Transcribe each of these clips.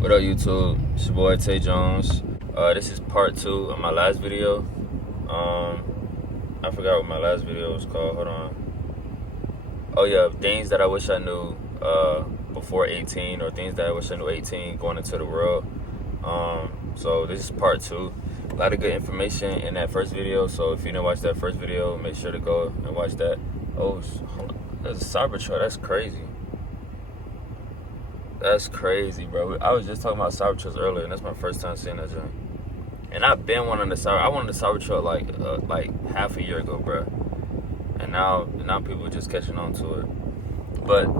What up, YouTube? It's your boy Tay Jones. This is part 2 of my last video. I forgot what my last video was called. Hold on. Oh yeah, things that I wish I knew before 18, or things that I wish I knew 18 going into the world. So this is part 2. A lot of good information in that first video. So if you didn't watch that first video, make sure to go and watch that. Oh, that's a Cybertruck. That's crazy. That's crazy, bro. I was just talking about Cybertrucks earlier, and that's my first time seeing that joint. And I've been wanting I wanted a Cybertruck like half a year ago, bro. And now people are just catching on to it. But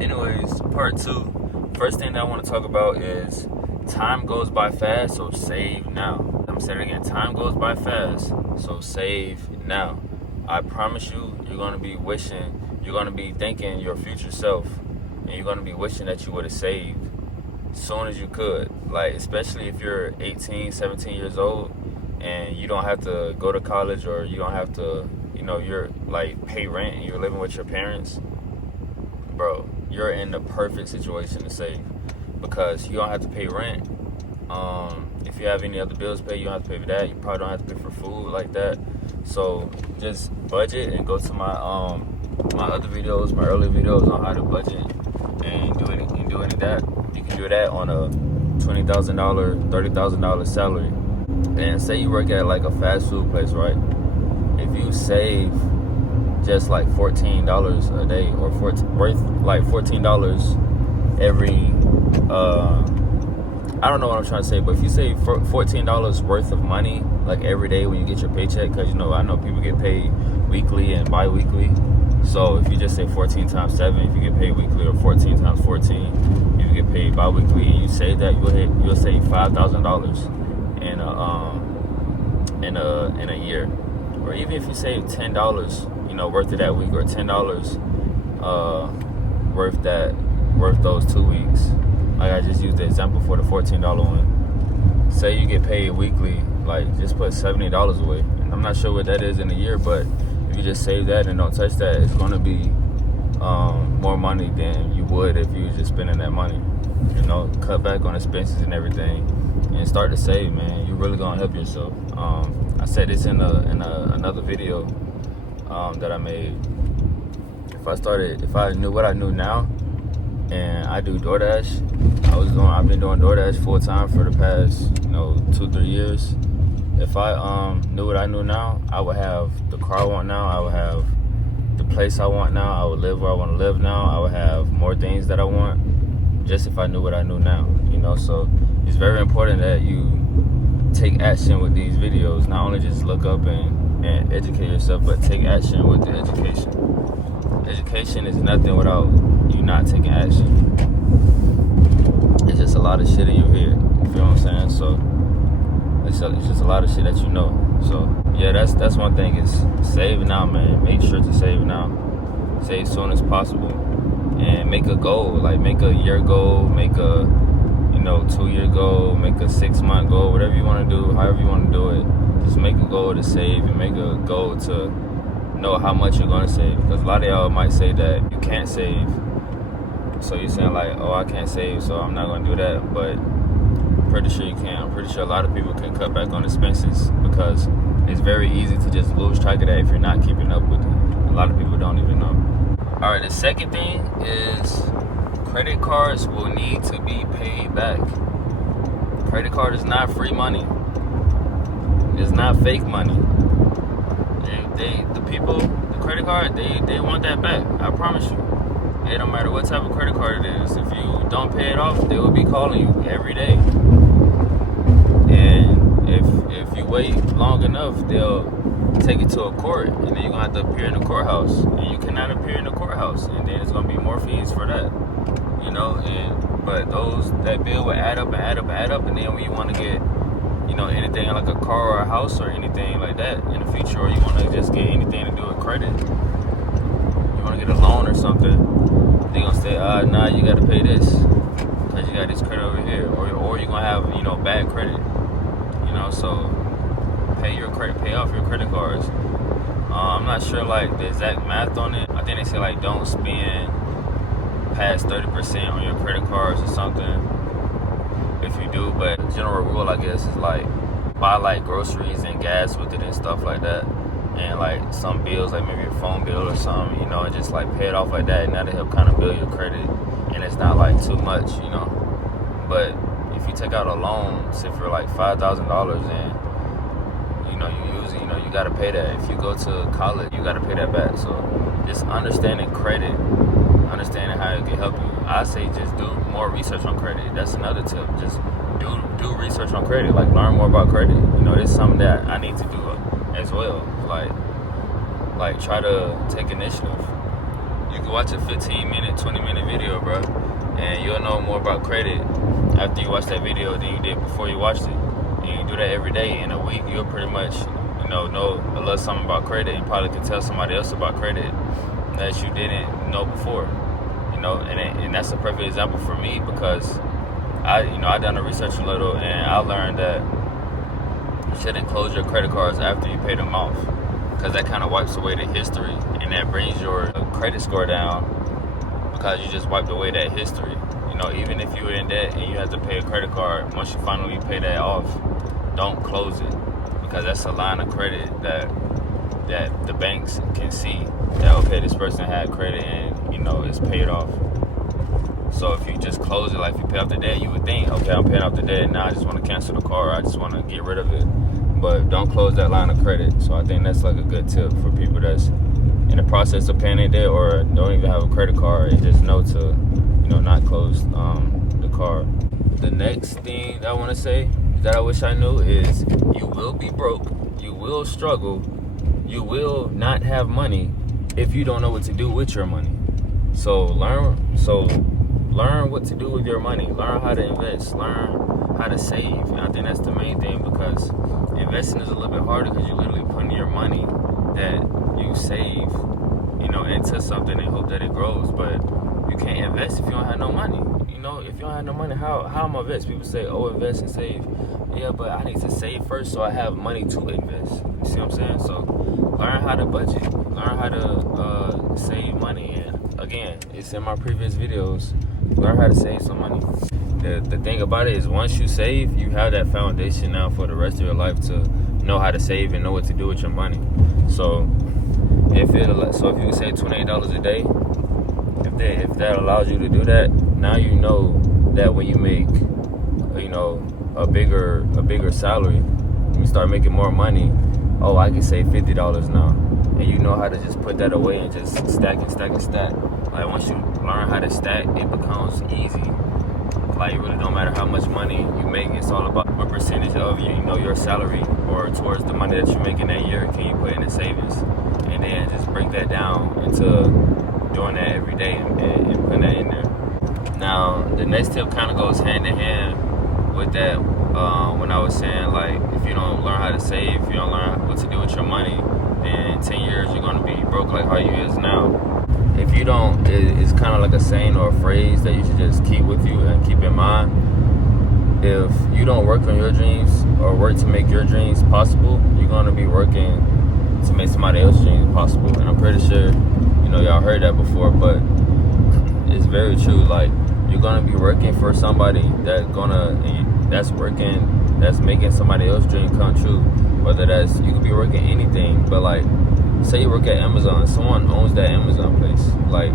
anyways, part 2. First thing that I want to talk about is time goes by fast, so save now. I'm saying it again. Time goes by fast, so save now. I promise you, you're gonna be thinking your future self. And you're going to be wishing that you would have saved as soon as you could. Like, especially if you're 18, 17 years old and you don't have to go to college, or you don't have to, you're like pay rent and you're living with your parents. Bro, you're in the perfect situation to save, because you don't have to pay rent. If you have any other bills to pay, you don't have to pay for that. You probably don't have to pay for food like that. So just budget and go to my other videos, my earlier videos on how to budget and do any of that. You can do that on a $20,000, $30,000 salary. And say you work at like a fast food place, right? If you save just like $14 a day, or worth like $14 every I don't know what I'm trying to say, but if you save $14 worth of money like every day when you get your paycheck, because I know people get paid weekly and bi-weekly. So if you just say 14 times 7, if you get paid weekly, or 14 times 14, if you get paid bi-weekly, and you save that, you'll save $5,000 in a year. Or even if you save $10, worth of that week, or $10 worth those 2 weeks. Like I just used the example for the $14 one. Say you get paid weekly, like just put $70 away. And I'm not sure what that is in a year, but if you just save that and don't touch that, it's going to be more money than you would if you were just spending that money. Cut back on expenses and everything, and start to save, man. You're really going to help yourself. I said this in another video that I made. If I knew what I knew now, and I do DoorDash, I've been doing DoorDash full time for the past 2-3 years. If I knew what I knew now, I would have the car I want now. I would have the place I want now. I would live where I want to live now. I would have more things that I want, just if I knew what I knew now. So it's very important that you take action with these videos. Not only just look up and educate yourself, but take action with the education. Education is nothing without you not taking action. It's just a lot of shit in your head. You feel what I'm saying? So it's just a lot of shit that you know. So yeah, that's one thing, is save now, man. Make sure to save now. Save as soon as possible, and make a goal. Like, make a year goal, make a 2-year goal, make a 6-month goal, whatever you want to do, however you want to do it. Just make a goal to save, and make a goal to know how much you're going to save. Because a lot of y'all might say that you can't save. So you're saying like, oh, I can't save, so I'm not going to do that. But I'm pretty sure you can. I'm pretty sure a lot of people can cut back on expenses, because it's very easy to just lose track of that if you're not keeping up with it. A lot of people don't even know. All right, the second thing is credit cards will need to be paid back. Credit card is not free money. It's not fake money. The credit card, they want that back. I promise you. It don't matter what type of credit card it is. If you don't pay it off, they will be calling you every day. And if you wait long enough, they'll take it to a court, and then you're gonna have to appear in the courthouse. And you cannot appear in the courthouse, and then it's gonna be more fees for that. But that bill will add up, and then when you want to get anything like a car or a house or anything like that in the future, or you want to just get anything to do with credit, you want to get a loan or something, they're going to say, nah, you got to pay this because you got this credit over here, or you're going to have, bad credit, so pay off your credit cards. I'm not sure like the exact math on it. I think they say like don't spend past 30% on your credit cards or something. you do. But the general rule, I guess, is like buy like groceries and gas with it and stuff like that, and like some bills, like maybe a phone bill or something, you know, and just like pay it off like that, and that'll help kind of build your credit, and it's not like too much, you know. But if you take out a loan, say for like $5,000, and you know you use it, you know, you gotta pay that. If you go to college, you gotta pay that back. So just understanding credit, understanding how it can help you. I say just do more research on credit. That's another tip. Just do research on credit. Like learn more about credit. You know, it's something that I need to do as well. Like try to take initiative. You can watch a 15-minute, 20-minute video, bro, and you'll know more about credit after you watch that video than you did before you watched it. And you do that every day. In a week, you'll pretty much, you know a little something about credit, and probably can tell somebody else about credit that you didn't know before. You know, and that's a perfect example for me, because I done the research a little, and I learned that you shouldn't close your credit cards after you pay them off, because that kind of wipes away the history, and that brings your credit score down, because you just wiped away that history. You know, even if you're in debt and you have to pay a credit card, once you finally pay that off, don't close it, because that's a line of credit that the banks can see that, okay, this person had credit and, you know, it's paid off. So if you just close it, like if you pay off the debt, you would think, okay, I'm paying off the debt, now I just want to cancel the car, I just want to get rid of it. But don't close that line of credit. So I think that's like a good tip for people that's in the process of paying their debt or don't even have a credit card, and just know to, you know, not close the card. The next thing that I want to say that I wish I knew is you will be broke, you will struggle, you will not have money if you don't know what to do with your money. So learn what to do with your money. Learn how to invest. Learn how to save. And I think that's the main thing, because investing is a little bit harder, because you're literally putting your money that you save, you know, into something and hope that it grows. But you can't invest if you don't have no money. You know, if you don't have no money, how am I invest? People say, oh, invest and save. Yeah, but I need to save first so I have money to invest. You see what I'm saying? So learn how to budget. Learn how to save money. And again, it's in my previous videos. Learn how to save some money. The thing about it is, once you save, you have that foundation now for the rest of your life to know how to save and know what to do with your money. So if you save $28 a day, if that allows you to do that, now you know that when you make, you know, a bigger salary, when you start making more money, oh, I can save $50 now. And you know how to just put that away and just stack and stack and stack. Like once you learn how to stack, it becomes easy. Like it really don't matter how much money you make, it's all about what percentage of your salary or towards the money that you're making that year can you put in the savings. And then just break that down into doing that every day and putting that in there. Now the next tip kind of goes hand in hand with that. When I was saying, like, if you don't learn how to save, if you don't learn what to do with your money, then in 10 years you're going to be broke like how you is now. If you don't, it's kind of like a saying or a phrase that you should just keep with you and keep in mind. If you don't work on your dreams or work to make your dreams possible, you're going to be working to make somebody else's dreams possible. And I'm pretty sure, you know, y'all heard that before, but it's very true. Like, you're going to be working for somebody that's making somebody else's dream come true. Whether you could be working anything, but like, say you work at Amazon, someone owns that Amazon place. Like,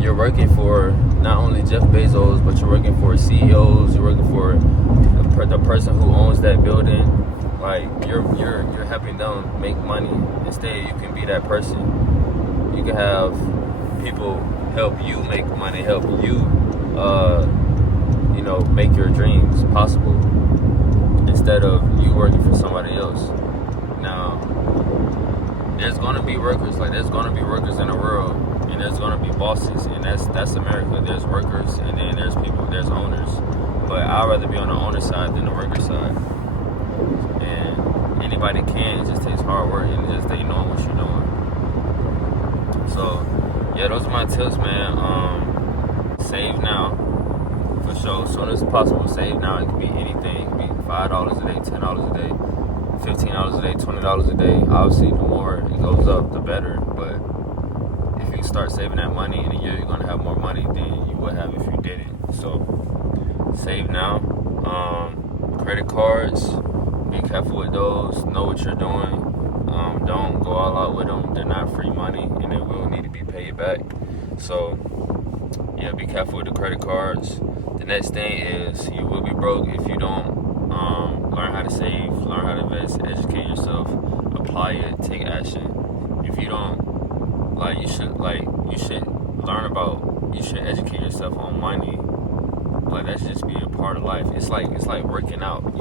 you're working for not only Jeff Bezos, but you're working for CEOs, you're working for the person who owns that building. Like, you're helping them make money. Instead, you can be that person. You can have people help you make money, help you, make your dreams possible, instead of you working for somebody else. Now, there's gonna be workers. Like, there's gonna be workers in the world, and there's gonna be bosses, and that's America. There's workers, and then there's people, there's owners. But I'd rather be on the owner side than the worker side. And anybody can. It just takes hard work, and just they know what you're doing. So yeah, those are my tips, man. Save now, for sure. As soon as possible, save now. It could be anything. It could be $5 a day, $10 a day, $15 a day, $20 a day. Obviously, the more it goes up, the better. But if you start saving that money in a year, you're gonna have more money than you would have if you didn't. So save now. Credit cards, be careful with those. Know what you're doing. Don't go all out with them. They're not free money, and they will need to be paid back. So, yeah, be careful with the credit cards. The next thing is you will be broke if you don't learn how to save, learn how to invest, educate yourself, apply it, take action. If you don't, you should educate yourself on money. Like, that should just be a part of life. It's like working out,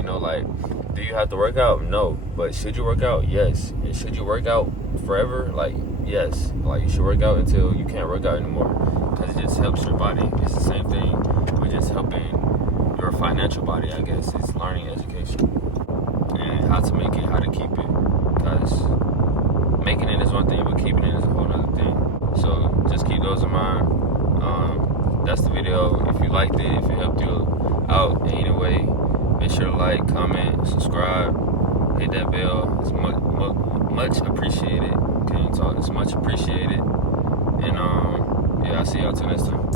do you have to work out? No. But should you work out? Yes. And should you work out forever? Yes. You should work out until you can't work out anymore, because it just helps your body. It's the same thing with just helping your financial body, I guess. It's learning education and how to make it, how to keep it, because making it is one thing, but keeping it is a whole other thing. So just keep those in mind. That's the video. If you liked it, if it helped you out in any way, make sure to like, comment, subscribe, hit that bell. It's much appreciated. Can't talk. It's much appreciated. And yeah, I'll see y'all till next time.